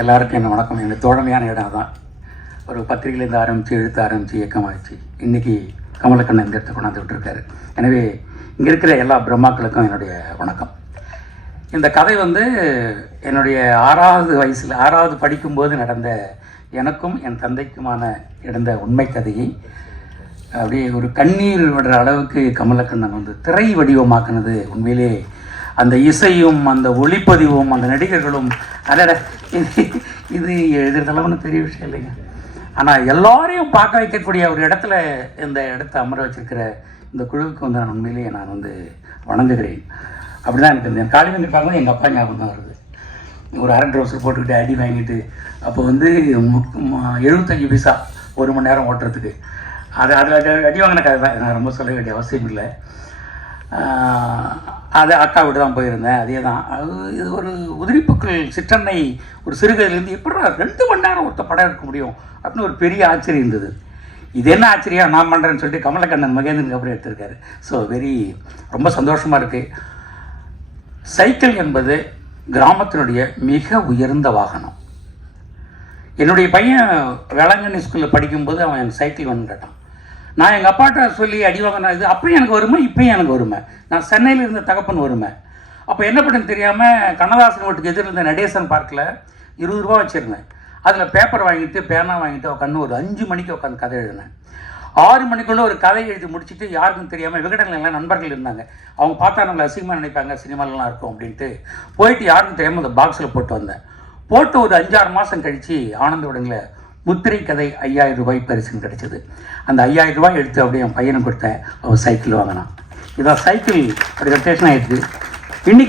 எல்லாருக்கும் என்ன வணக்கம். எனக்கு தோழமையான இடம் தான். ஒரு பத்திரிகையிலேருந்து ஆரம்பித்து எழுத்து ஆரம்பித்து இயக்கமாகிடுச்சு. இன்றைக்கி கமலக்கண்ணன் இந்த இடத்தை கொண்டாந்து விட்டுருக்காரு. எனவே இங்கே இருக்கிற எல்லா பிரம்மாக்களுக்கும் என்னுடைய வணக்கம். இந்த கதை என்னுடைய 6வது படிக்கும்போது நடந்த எனக்கும் என் தந்தைக்குமான நடந்த உண்மை கதையை அப்படியே ஒரு கண்ணீர் விடுற அளவுக்கு கமலக்கண்ணன் திரை வடிவமாக்குனது உண்மையிலே அந்த இசையும் அந்த ஒளிப்பதிவும் அந்த நடிகர்களும் அதோட இது எழுதுறதளவுன்னு பெரிய விஷயம் இல்லைங்க. ஆனால் எல்லாரையும் பார்க்க வைக்கக்கூடிய ஒரு இடத்துல இந்த இடத்த அமர வச்சிருக்கிற இந்த குழுவுக்கு நான் உண்மையிலேயே நான் வணங்குகிறேன். அப்படி தான் எனக்கு என் காலையில் பார்க்கும்போது எங்கள் அப்பா ஞாபகம் தான் வருது. ஒரு அரை ட்ரௌசர் போட்டுக்கிட்டு அடி வாங்கிட்டு அப்போ 75 பைசா 1 மணி நேரம் ஓட்டுறதுக்கு அதில் அடி வாங்கின கதை தான். நான் ரொம்ப சொல்ல வேண்டிய அவசியம் இல்லை. அது அக்கா விட்டு தான் போயிருந்தேன். அதே தான் இது ஒரு உதிரிப்புக்கள் சிற்றன்னை ஒரு சிறுகதையிலேருந்து எப்படி 2 மணி நேரம் படம் எடுக்க முடியும் அப்படின்னு ஒரு பெரிய ஆச்சரியம் இருந்தது. இது என்ன ஆச்சரியம் நான் பண்ணுறேன்னு சொல்லிட்டு கமலக்கண்ணன் மகேந்திரனுக்கு அப்புறம் எடுத்திருக்காரு. ஸோ ரொம்ப சந்தோஷமாக இருக்குது. சைக்கிள் என்பது கிராமத்தினுடைய மிக உயர்ந்த வாகனம். என்னுடைய பையன் வேளாங்கண்ணி ஸ்கூலில் படிக்கும்போது அவன் எனக்கு சைக்கிள் வந்து கேட்டான். நான் எங்கள் அப்பாட்ட சொல்லி அடி வாங்கினா இது அப்பயும் எனக்கு வருமே, இப்போயும் எனக்கு வருமே. நான் சென்னையில் இருந்த தகப்பன் வருமே. அப்போ என்ன பண்ணுன்னு தெரியாமல் கண்ணதாசன் வீட்டுக்கு எதிரில் இருந்த நடேசன் பார்க்கில் 20 ரூபா வச்சுருந்தேன். அதில் பேப்பர் வாங்கிட்டு பேனா வாங்கிட்டு உட்காந்து ஒரு 5 மணிக்கு உட்காந்து கதை எழுதினேன். 6 மணிக்குள்ளே ஒரு கதை எழுதி முடிச்சுட்டு யாருக்கும் தெரியாமல் விகடனில் எல்லாம் நண்பர்கள் இருந்தாங்க. அவங்க பார்த்தா நம்மளை அசிங்கமாக நினைப்பாங்க, சினிமாலெலாம் இருக்கும் அப்படின்ட்டு போயிட்டு யாருக்கும் தெரியாமல் அந்த பாக்ஸில் போட்டு வந்தேன். போட்டு ஒரு 5-6 மாதம் கழித்து ஆனந்த விடனில் முத்திரை கதை 5000 ரூபாய் பரிசுன்னு கிடச்சிது. அந்த 5000 ரூபாய் எடுத்து அப்படியே என் பையனை கொடுத்தேன். அவன் சைக்கிள் வாங்கினான். இதான் சைக்கிள் அப்படி ரொட்டேஷன் ஆகிடுது. இன்றைக்கி